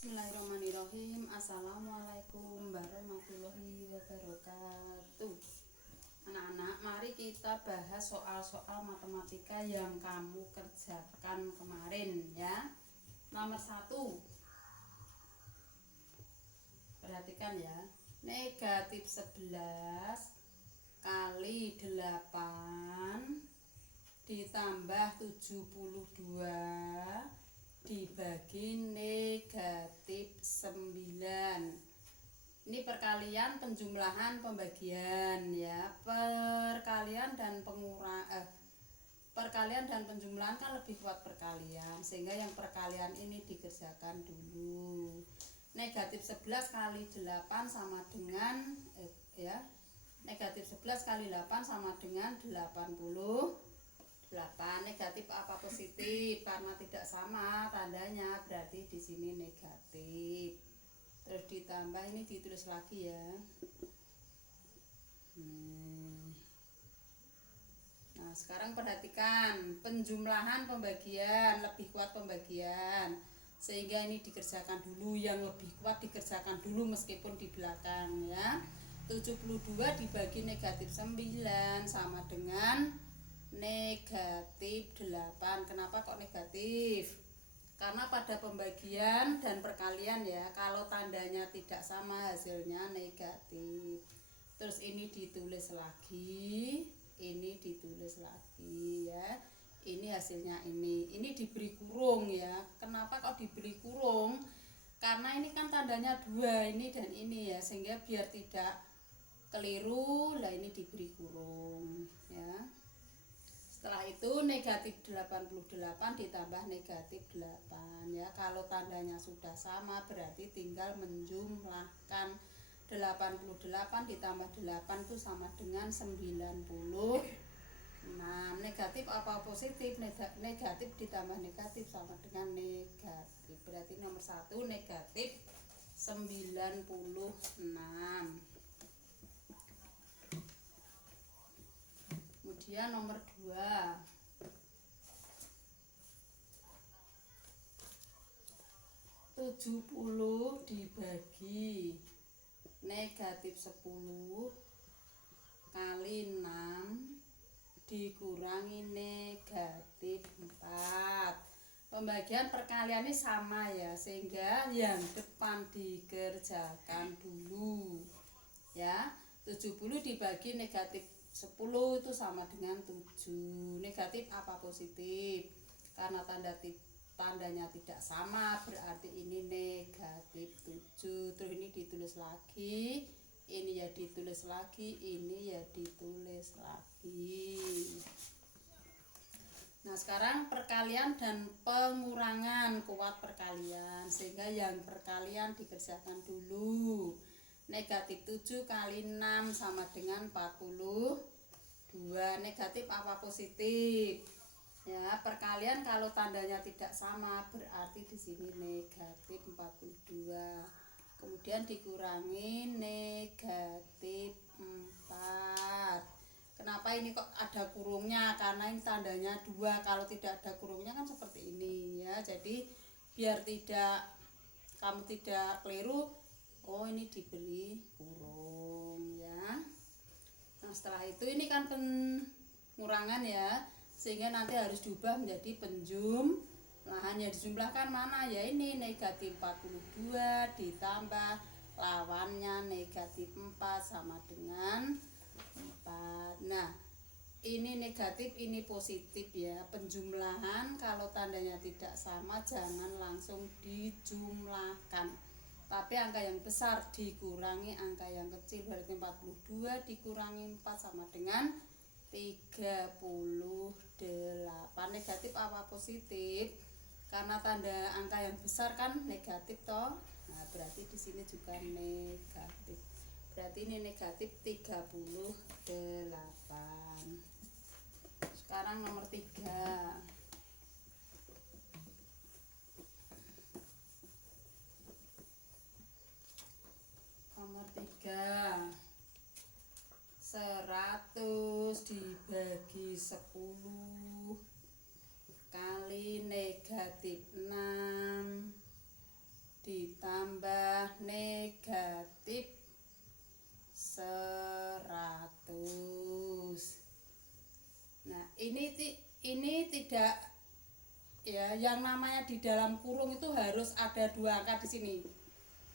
Bismillahirrahmanirrahim. Assalamualaikum warahmatullahi wabarakatuh. Anak-anak, mari kita bahas soal-soal matematika yang kamu kerjakan kemarin ya. Nomor 1. Perhatikan ya. Negatif 11 kali 8 ditambah 72 dibagi negatif 9. Ini perkalian, penjumlahan, pembagian ya. Perkalian dan penjumlahan kan lebih kuat perkalian, sehingga yang perkalian ini dikerjakan dulu. Negatif 11 kali 8 sama dengan negatif 11 kali 8 sama dengan 88. Negatif apa positif? Karena tidak sama tandanya, berarti di sini negatif. Terus ditambah, ini ditulis lagi ya. Nah, sekarang perhatikan penjumlahan, pembagian, lebih kuat pembagian, sehingga ini dikerjakan dulu. Yang lebih kuat dikerjakan dulu meskipun di belakang ya. 72 dibagi negatif 9 sama dengan negatif 8. Kenapa kok negatif? Karena pada pembagian dan perkalian ya, kalau tandanya tidak sama hasilnya negatif. Terus ini ditulis lagi, ini ditulis lagi ya. Ini hasilnya ini diberi kurung ya. Kenapa kok diberi kurung? Karena ini kan tandanya 2, ini dan ini ya, sehingga biar tidak keliru, lah ini diberi kurung ya. Setelah itu negatif 88 ditambah negatif 8 ya. Kalau tandanya sudah sama berarti tinggal menjumlahkan. 88 ditambah 8 itu sama dengan 90. Nah, negatif apa positif? Negatif ditambah negatif sama dengan negatif. Berarti nomor 1 negatif 96. Kemudian nomor 2. Tujuh puluh dibagi negatif 10 kali 6 dikurangi negatif 4. Pembagian perkalian ini sama ya, sehingga yang depan dikerjakan dulu ya. 70 dibagi negatif 10 itu sama dengan 7. Negatif apa positif? Karena tandanya tidak sama berarti ini negatif 7. Terus ini ditulis lagi, ini ya ditulis lagi, ini ya ditulis lagi. Nah, sekarang perkalian dan pengurangan, kuat perkalian, sehingga yang perkalian dikerjakan dulu. Negatif 7 kali 6 sama dengan 42. Negatif apa positif? Ya, perkalian kalau tandanya tidak sama berarti di sini negatif 42. Kemudian dikurangi negatif 4. Kenapa ini kok ada kurungnya? Karena ini tandanya 2. Kalau tidak ada kurungnya kan seperti ini ya. Jadi biar kamu tidak keliru, oh ini diberi kurung ya. Nah, setelah itu ini kan pengurangan ya, sehingga nanti harus diubah menjadi penjumlahan. Yang dijumlahkan mana ya? Ini negatif 42 ditambah lawannya negatif 4 sama dengan 4. Nah, ini negatif, ini positif ya. Penjumlahan kalau tandanya tidak sama jangan langsung dijumlahkan, tapi angka yang besar dikurangi angka yang kecil. Berarti 42 dikurangi 4 sama dengan 38. Negatif apa positif? Karena tanda angka yang besar kan negatif toh. Nah, berarti di sini juga negatif. Berarti ini negatif 38. Sekarang nomor 3. Nomor 3. 100 dibagi 10 kali negatif 6 ditambah yang namanya di dalam kurung itu harus ada 2 angka di sini.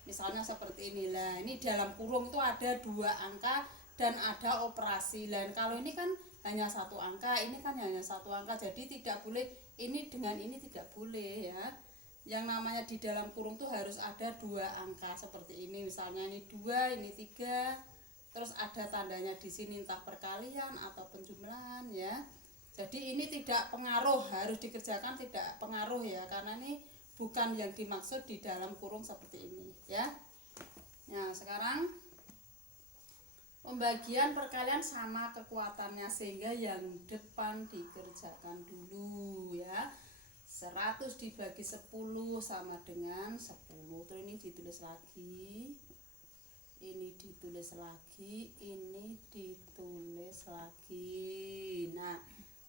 Misalnya seperti inilah, ini dalam kurung itu ada 2 angka dan ada operasi. Dan kalau ini kan hanya 1 angka, ini kan hanya 1 angka, jadi tidak boleh ini dengan ini, tidak boleh ya. Yang namanya di dalam kurung tuh harus ada 2 angka seperti ini. Misalnya ini 2, ini 3, terus ada tandanya di sini entah perkalian atau penjumlahan ya. Jadi ini tidak pengaruh, harus dikerjakan tidak pengaruh ya, karena ini bukan yang dimaksud di dalam kurung seperti ini ya. Nah sekarang pembagian perkalian sama kekuatannya, sehingga yang depan dikerjakan dulu ya. 100 dibagi 10 sama dengan 10. Terus ini ditulis lagi, ini ditulis lagi, ini ditulis lagi. Nah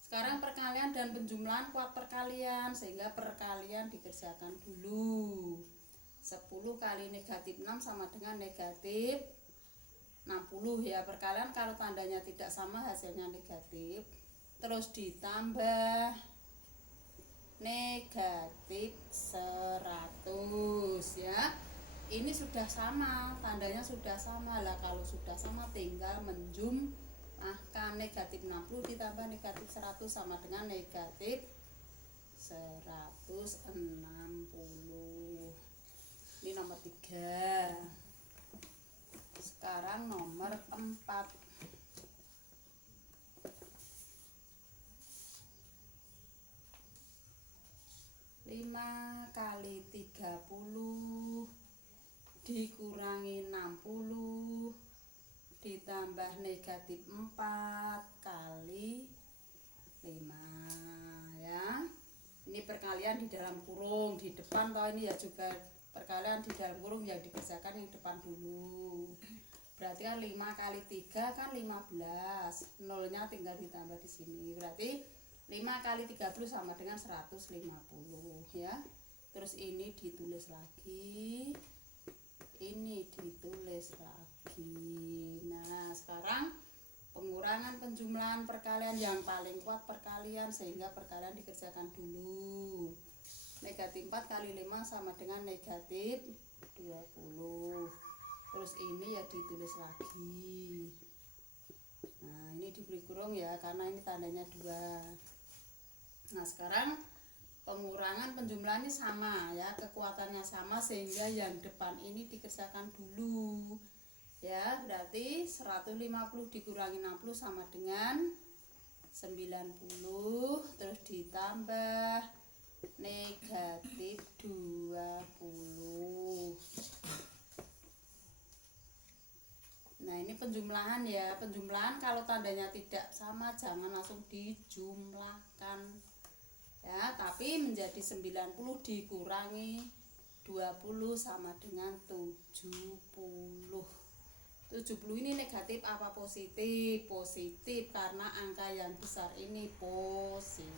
sekarang perkalian dan penjumlahan kuat perkalian, sehingga perkalian dikerjakan dulu. 10 kali negatif 6 sama dengan negatif 60 ya. Perkalian kalau tandanya tidak sama hasilnya negatif, terus ditambah negatif 100 ya. Ini sudah sama, tandanya sudah sama lah. Kalau sudah sama tinggal menjumlahkan. Negatif 60 ditambah negatif 100 sama dengan negatif 160. Ini nomor 3. Sekarang nomor 4. 5 kali 30 dikurangi 60 ditambah negatif 4 kali 5 ya. Ini perkalian di dalam kurung, di depan toh ini ya juga perkalian di dalam kurung, yang dikerjakan yang depan dulu. Berarti kan 5 kali 3 kan 15, nolnya tinggal ditambah di sini. Berarti 5 kali 30 sama dengan 150 ya. Terus ini ditulis lagi, ini ditulis lagi. Nah sekarang pengurangan penjumlahan perkalian, yang paling kuat perkalian, sehingga perkalian dikerjakan dulu. Negatif 4 kali 5 sama dengan negatif 20. Terus ini ya ditulis lagi. Nah ini diberi kurung ya, karena ini tandanya 2. Nah sekarang pengurangan penjumlahan ini sama ya, kekuatannya sama, sehingga yang depan ini dikerjakan dulu ya. Berarti 150 dikurangi 60 sama dengan 90, terus ditambah negatif 20. Nah ini penjumlahan ya. Penjumlahan kalau tandanya tidak sama jangan langsung dijumlahkan ya, tapi menjadi 90 dikurangi 20 sama dengan 70. 70 ini negatif apa positif? Positif, karena angka yang besar ini positif.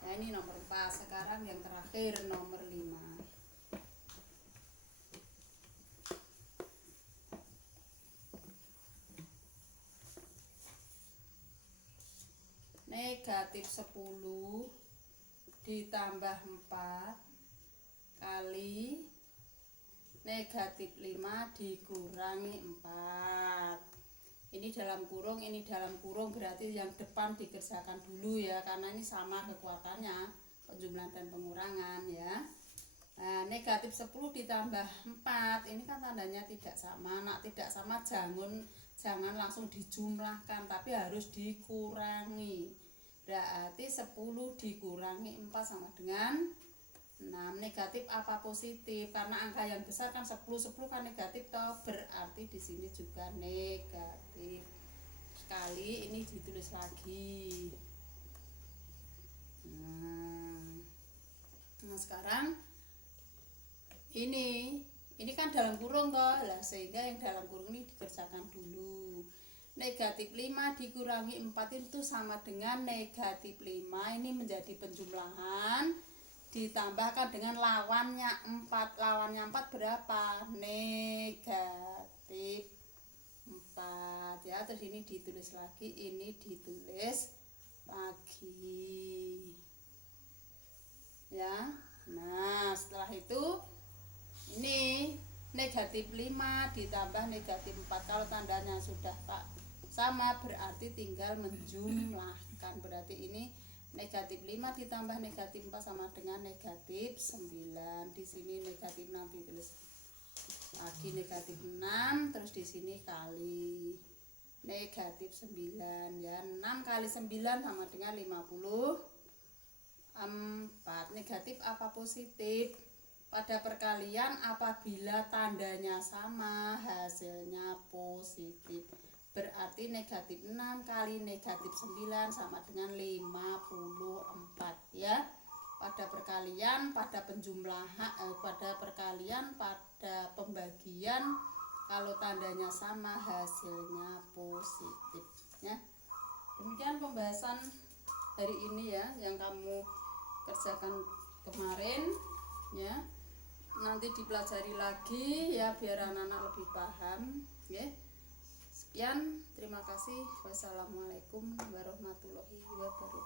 Nah ini nomor 4. Sekarang yang terakhir nomor 5. Negatif 10 ditambah 4 kali negatif 5 dikurangi 4. Ini dalam kurung, ini dalam kurung, berarti yang depan dikerjakan dulu ya, karena ini sama kekuatannya, penjumlahan dan pengurangan ya. Nah, negatif 10 ditambah 4, ini kan tandanya tidak sama. Nah tidak sama jangan langsung dijumlahkan, tapi harus dikurangi. Berarti 10 dikurangi 4 sama dengan 6. Negatif apa positif? Karena angka yang besar kan 10 kan negatif toh, berarti di sini juga negatif. Sekali ini ditulis lagi. Nah sekarang ini kan dalam kurung toh lah, sehingga yang dalam kurung ini dikerjakan dulu. Negatif 5 dikurangi 4 itu sama dengan negatif 5. Ini menjadi penjumlahan, ditambahkan dengan lawannya 4. Lawannya 4 berapa? Negatif 4 ya. Terus ini ditulis lagi, ini ditulis lagi. ya. Nah, setelah itu ini negatif 5 ditambah negatif 4. Kalau tandanya sudah sama berarti tinggal menjumlahkan. Berarti ini negatif 5 ditambah negatif 4 sama dengan negatif 9. Di sini negatif 6 ditulis lagi negatif 6, terus di sini kali negatif 9 ya. 6 kali 9 sama dengan 54. Negatif apa positif? Pada perkalian apabila tandanya sama hasilnya positif. Berarti negatif 6 kali negatif 9 sama dengan 54 ya. Pada perkalian, pada penjumlahan, pada perkalian, pada pembagian, kalau tandanya sama hasilnya positif ya. Demikian pembahasan hari ini ya, yang kamu kerjakan kemarin ya. Nanti dipelajari lagi ya biar anak-anak lebih paham ya. Sekian, terima kasih. Wassalamualaikum warahmatullahi wabarakatuh.